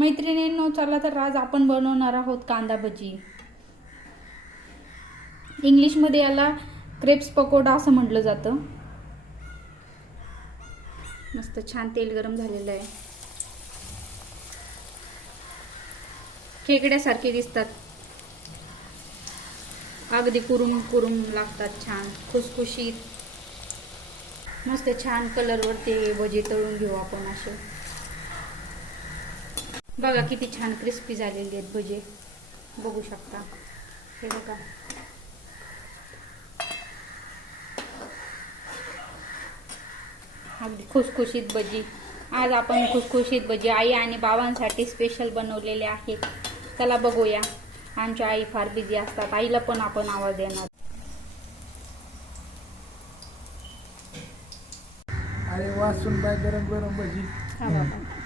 मैत्रिणींनो, चला तर आज आपण बनवणार आहोत कांदा भजी. इंग्लिशमध्ये याला क्रेप्स पकोडा असं म्हटलं जातं. मस्त छान तेल गरम झालेलं आहे. खेकड्यासारखे दिसतात, अगदी कुरुम कुरुम लागतात, छान खुसखुशीत. मस्त छान कलरवर ते भजी तळून घेऊ आपण. असे बघा किती छान क्रिस्पी झालेले आहेत भजे, बघू शकता. हे बघा, अगदी खुसखुशीत भजी. आज आपण खुसखुशीत भजी आई आणि बाबांसाठी स्पेशल बनवलेले आहेत. चला बघूया. आमच्या आई फार बिझी असतात, आईला पण आपण आवाज देणार. अरे वासून बाय गरम गरम भजी. हा बाबा,